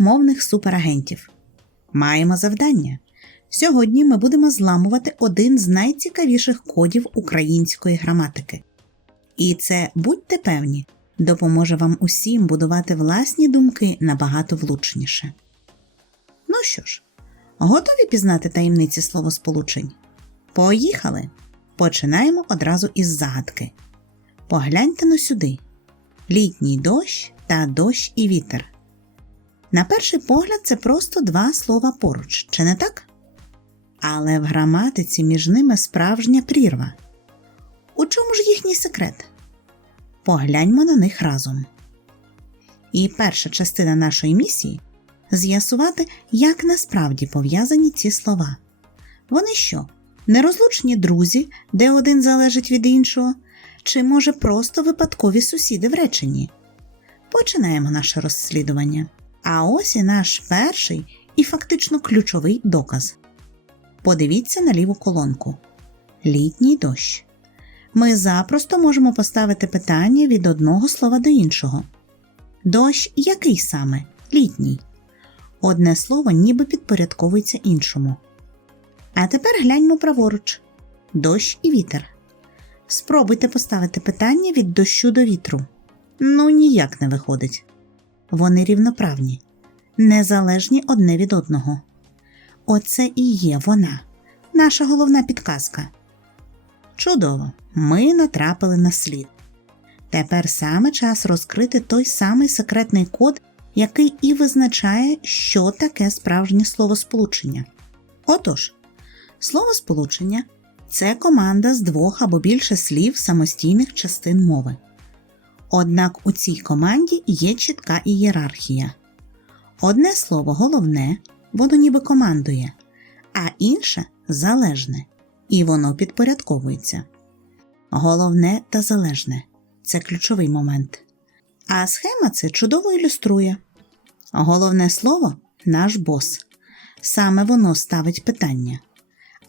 мовних суперагентів. Маємо завдання. Сьогодні ми будемо зламувати один з найцікавіших кодів української граматики. І це, будьте певні, допоможе вам усім будувати власні думки набагато влучніше. Ну що ж, готові пізнати таємниці словосполучень? Поїхали! Починаємо одразу із загадки. Погляньте но сюди: літній дощ та дощ і вітер. На перший погляд, це просто два слова поруч, чи не так? Але в граматиці між ними справжня прірва. У чому ж їхній секрет? Погляньмо на них разом. І перша частина нашої місії з'ясувати, як насправді пов'язані ці слова. Вони що, нерозлучні друзі, де один залежить від іншого, чи може просто випадкові сусіди в реченні? Починаємо наше розслідування. А ось і наш перший і фактично ключовий доказ. Подивіться на ліву колонку. Літній дощ. Ми запросто можемо поставити питання від одного слова до іншого. Дощ який саме? Літній. Одне слово ніби підпорядковується іншому. А тепер гляньмо праворуч: дощ і вітер. Спробуйте поставити питання від дощу до вітру. Ну, ніяк не виходить. Вони рівноправні, незалежні одне від одного. Оце і є вона, наша головна підказка. Чудово, ми натрапили на слід. Тепер саме час розкрити той самий секретний код, який і визначає, що таке справжнє словосполучення. Отож, словосполучення це команда з двох або більше слів самостійних частин мови. Однак у цій команді є чітка ієрархія. Одне слово головне, воно ніби командує, а інше залежне, і воно підпорядковується. Головне та залежне це ключовий момент. А схема це чудово ілюструє. Головне слово наш бос. Саме воно ставить питання,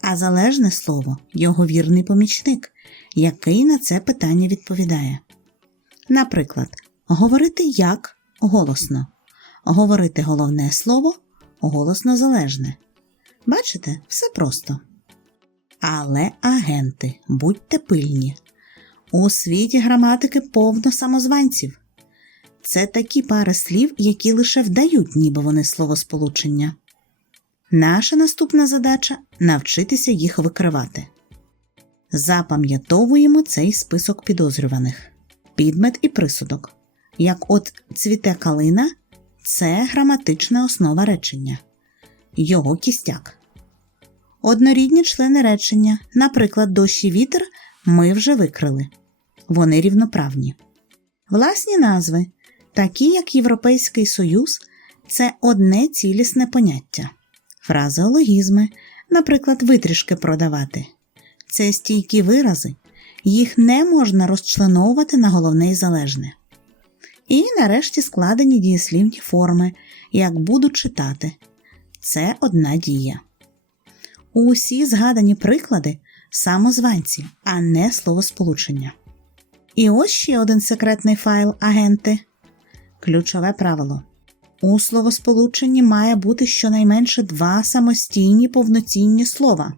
а залежне слово його вірний помічник, який на це питання відповідає. Наприклад, говорити як голосно, говорити головне слово голосно залежне. Бачите, все просто. Але агенти, будьте пильні. У світі граматики повно самозванців. Це такі пари слів, які лише вдають, ніби вони словосполучення. Наша наступна задача навчитися їх викривати. Запам'ятовуємо цей список підозрюваних підмет і присудок. Як от цвіте калина це граматична основа речення, його кістяк. Однорідні члени речення, наприклад, дощ і вітер, ми вже викрили. Вони рівноправні. Власні назви, такі як Європейський Союз, це одне цілісне поняття. Фразеологізми, наприклад, витрішки продавати. Це стійкі вирази, їх не можна розчленовувати на головне і залежне. І нарешті складені дієслівні форми, як буду читати. Це одна дія. Усі згадані приклади самозванці, а не словосполучення. І ось ще один секретний файл агенти. Ключове правило. У словосполученні має бути щонайменше два самостійні повноцінні слова.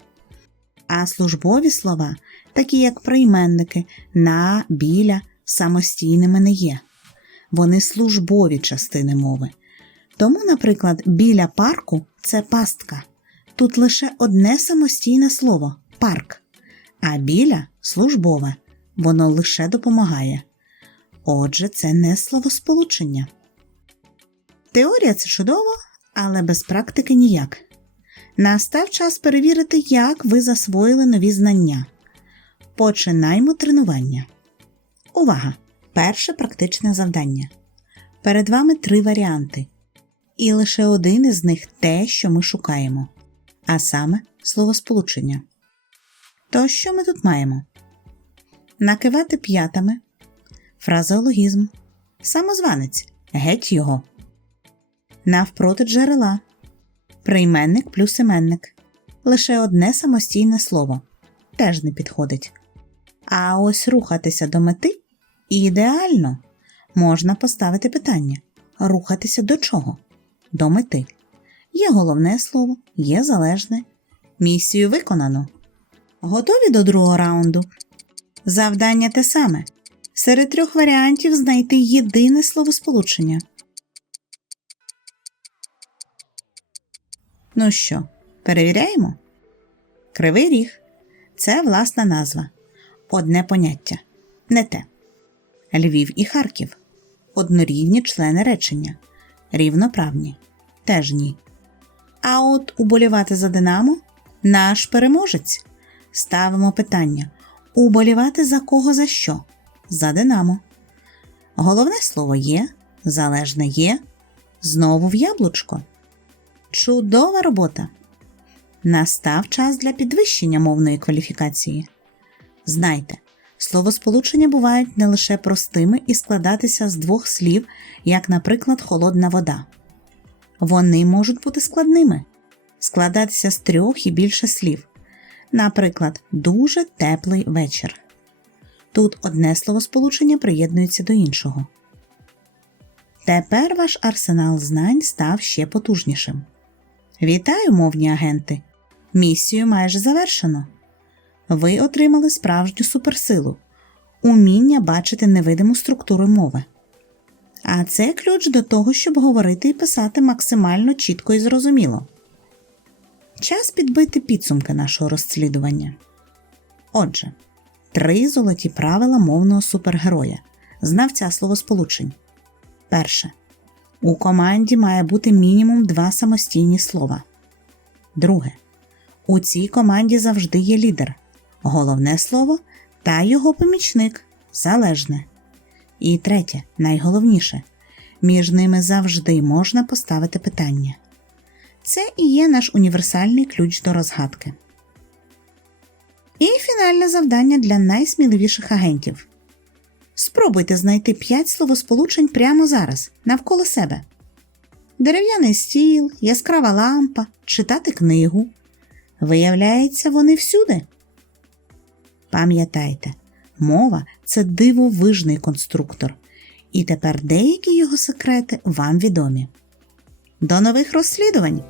А службові слова, такі як прийменники, на, біля, самостійними не є. Вони службові частини мови. Тому, наприклад, біля парку це пастка. Тут лише одне самостійне слово парк, а біля службове, воно лише допомагає. Отже, це не словосполучення. Теорія це чудово, але без практики ніяк. Настав час перевірити, як ви засвоїли нові знання. Починаймо тренування. Увага! Перше практичне завдання. Перед вами три варіанти. І лише один із них те, що ми шукаємо, а саме словосполучення. То що ми тут маємо? Накивати п'ятами, фразеологізм, самозванець, геть його, навпроти джерела, прийменник плюс іменник. Лише одне самостійне слово теж не підходить. А ось рухатися до мети ідеально. Можна поставити питання: рухатися до чого? до мети. Є головне слово, є залежне. Місію виконано. Готові до другого раунду? Завдання те саме. Серед трьох варіантів знайти єдине словосполучення. Ну що, перевіряємо? Кривий ріг це власна назва. Одне поняття. Не те. Львів і Харків. Однорідні члени речення. Рівноправні. Теж ні. А от уболівати за Динамо наш переможець. Ставимо питання: уболівати за кого за що? За Динамо. Головне слово є, залежне є. Знову в яблучко. Чудова робота. Настав час для підвищення мовної кваліфікації. Знайте, словосполучення бувають не лише простими і складатися з двох слів, як, наприклад, холодна вода. Вони можуть бути складними, складатися з трьох і більше слів. Наприклад, дуже теплий вечір. Тут одне словосполучення приєднується до іншого. Тепер ваш арсенал знань став ще потужнішим. Вітаю, мовні агенти! Місію майже завершено. Ви отримали справжню суперсилу уміння бачити невидиму структуру мови. А це ключ до того, щоб говорити і писати максимально чітко і зрозуміло. Час підбити підсумки нашого розслідування. Отже, три золоті правила мовного супергероя, знавця словосполучень. Перше. У команді має бути мінімум два самостійні слова. Друге. У цій команді завжди є лідер, головне слово та його помічник залежне. І третє, найголовніше, між ними завжди можна поставити питання. Це і є наш універсальний ключ до розгадки. І фінальне завдання для найсміливіших агентів. Спробуйте знайти 5 словосполучень прямо зараз, навколо себе. Дерев'яний стіл, яскрава лампа, читати книгу. Виявляється, вони всюди. Пам'ятайте, мова це дивовижний конструктор, і тепер деякі його секрети вам відомі. До нових розслідувань!